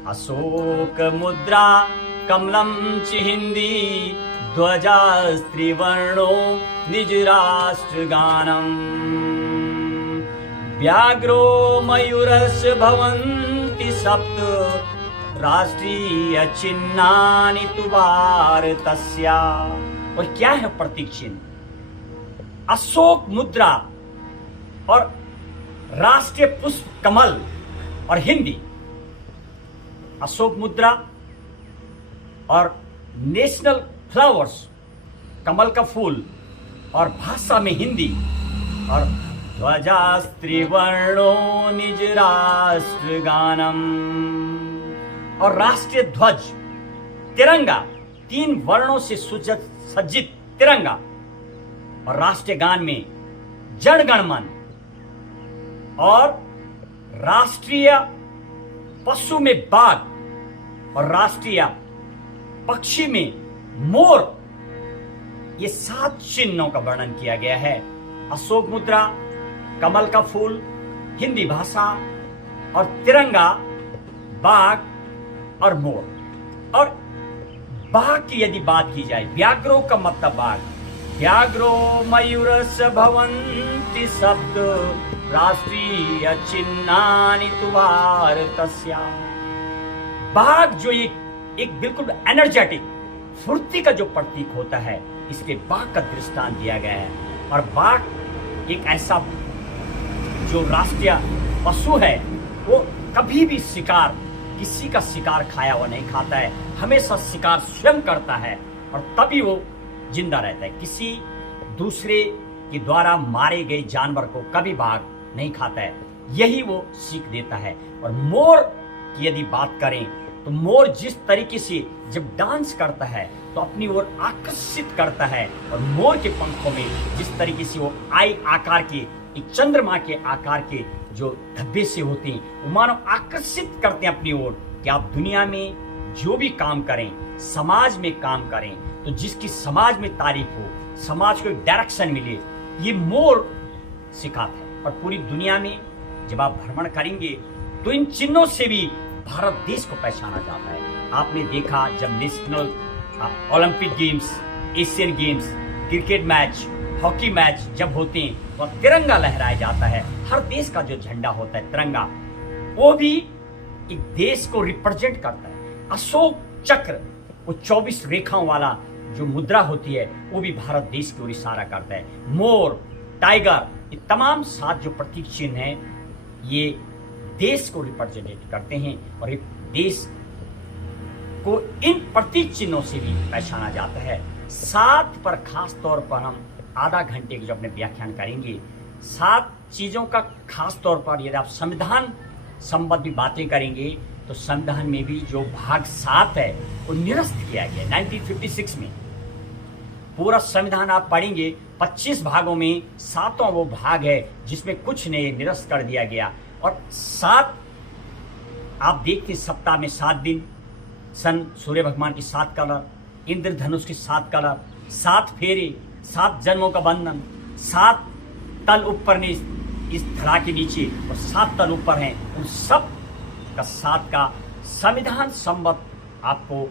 अशोक मुद्रा कमलम चिहिंदी ध्वजास्त्रिवर्णो निज राष्ट्र गानम व्याघ्रो मयूरस् भवन्ति सप्त राष्ट्रीय चिन्हानि तु भारतस्या। और क्या है प्रतीक चिन्ह? अशोक मुद्रा और राष्ट्रीय पुष्प कमल और हिंदी। अशोक मुद्रा और नेशनल फ्लावर्स कमल का फूल और भाषा में हिंदी और ध्वजास्त्रिवर्णो निज राष्ट्र गानम और राष्ट्रीय ध्वज तिरंगा 3 वर्णों से सज्जित तिरंगा और राष्ट्रीय गान में जन गण मन और राष्ट्रीय पशु में बाघ और राष्ट्रीय पक्षी में मोर। ये 7 चिन्हों का वर्णन किया गया है। अशोक मुद्रा, कमल का फूल, हिंदी भाषा और तिरंगा, बाघ और मोर। और बाघ की यदि बात की जाए, व्याघ्रो का मतलब बाघ। व्याघ्रो मयूरस् भवन्ति सप्त राष्ट्रीय चिन्हानि तु भारतस्या। बाघ जो एक बिल्कुल एनर्जेटिक फुर्ती का जो प्रतीक होता है, इसके बाघ का दृष्टांत दिया गया है। और बाघ एक ऐसा जो राष्ट्रीय पशु है, वो कभी भी किसी का शिकार खाया हुआ नहीं खाता है, हमेशा शिकार स्वयं करता है और तभी वो जिंदा रहता है। किसी दूसरे के द्वारा मारे गए जानवर को कभी बाघ नहीं खाता है, यही वो सीख देता है। और मोर की यदि बात करें तो मोर जिस तरीके से जब डांस करता है तो अपनी ओर आकर्षित करता है, और मोर के पंखों में जिस तरीके से वो आई आकार के, एक चंद्रमा के आकार के जो धब्बे से होते हैं, वो मानो आकर्षित करते हैं अपनी ओर कि आप दुनिया में जो भी काम करें, समाज में काम करें, तो जिसकी समाज में तारीफ हो, समाज को एक डायरेक्शन मिले, ये मोर सिखाता है। और पूरी दुनिया में जब आप भ्रमण करेंगे तो इन चिन्हों से भी भारत देश को पहचाना जाता है। आपने देखा जब national Olympic games, Asian games, cricket match, hockey match जब होते हैं तो तिरंगा लहराया जाता है। हर देश का जो झंडा होता है तिरंगा, वो भी एक देश को रिप्रेजेंट करता है। अशोक चक्र, वो 24 रेखाओं वाला जो मुद्रा होती है, वो भी भारत देश की ओर इशारा करता है। मोर, टाइगर, ये तमाम 7 जो प्रतीक चिन्ह हैं, ये देश को रिप्रेजेंट करते हैं और एक देश को इन प्रतीक चिन्हों से भी पहचाना जाता है। 7 पर खास तौर पर हम आधा घंटे के जो अपने व्याख्यान करेंगे, 7 चीजों का खास तौर पर यदि आप संविधान संबंधी बातें करेंगे तो संविधान में भी जो भाग 7 है वो निरस्त किया गया 1956 में। पूरा संविधान आप पढ़ेंगे, 25 भागों में 7वां वो भाग है जिसमें कुछ ने निरस्त कर दिया गया। और 7 आप देखते सप्ताह में 7 दिन, सन सूर्य भगवान की 7 कलर, इंद्रधनुष की 7 कलर, 7 फेरे, 7 जन्मों का बंधन, 7 तल ऊपर ने इस धरा के नीचे और 7 तल ऊपर हैं, उन सब का 7 का संविधान संबद्ध आपको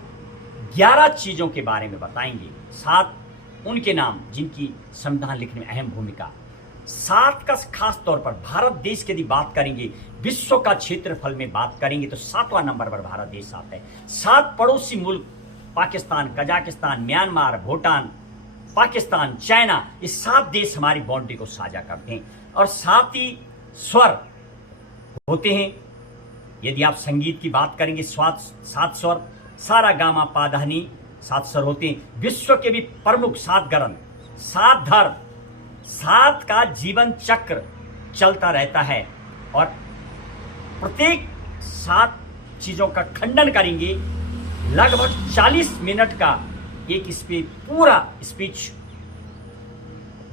11 चीजों के बारे में बताएंगे। 7 उनके नाम जिनकी संविधान लिखने में अहम भूमिका। 7 का खास तौर पर भारत देश की यदि बात करेंगे, विश्व का क्षेत्रफल में बात करेंगे तो 7वां नंबर पर भारत देश आता है। 7 पड़ोसी मुल्क, Pakistan, Kazakhstan, Myanmar, Bhutan, Pakistan, China, ये 7 देश हमारी बाउंड्री को साझा करते हैं। और 7 ही स्वर होते हैं। यदि आप संगीत की बात करेंगे, 7 स्वर, सारा गामा पाधानी 7 स्वर होते हैं। विश्व के भी प्रमुख 7 ग्रंथ, 7 धर्म, 7 का जीवन चक्र चलता रहता है। और प्रत्येक 7 चीजों का खंडन करेंगे। लगभग 40 मिनट का एक पूरा स्पीच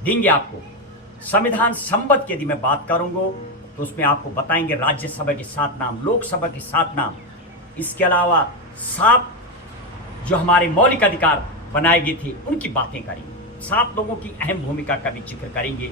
देंगे आपको। संविधान संबद्ध की यदि मैं बात करूंगा तो उसमें आपको बताएंगे राज्यसभा के 7 नाम, लोकसभा के 7 नाम, इसके अलावा 7 जो हमारे मौलिक अधिकार बनाए गए थे उनकी बातें करेंगे। 7 लोगों की अहम भूमिका का भी जिक्र करेंगे।